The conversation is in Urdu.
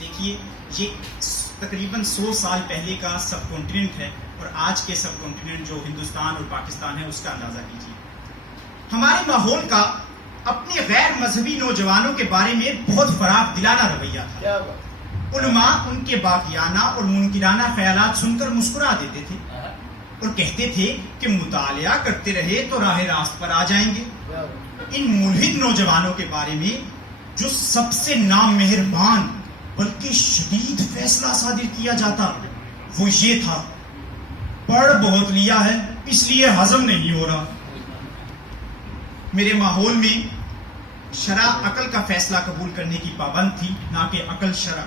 دیکھیے یہ تقریباً 100 سال پہلے کا سب کانٹیننٹ ہے اور آج کے سب کانٹیننٹ جو ہندوستان اور پاکستان ہے اس کا اندازہ کیجیے. ہمارے ماحول کا اپنے غیر مذہبی نوجوانوں کے بارے میں بہت فراخ دلانہ رویہ تھا. علماء ان کے باقیانہ اور منکرانہ خیالات سن کر مسکرا دیتے تھے اور کہتے تھے کہ مطالعہ کرتے رہے تو راہ راست پر آ جائیں گے. ان ملحد نوجوانوں کے بارے میں جو سب سے نامہربان بلکہ شدید فیصلہ صادر کیا جاتا وہ یہ تھا: پڑھ بہت لیا ہے اس لیے ہضم نہیں ہو رہا. میرے ماحول میں شرع عقل کا فیصلہ قبول کرنے کی پابند تھی، نہ کہ عقل شرع.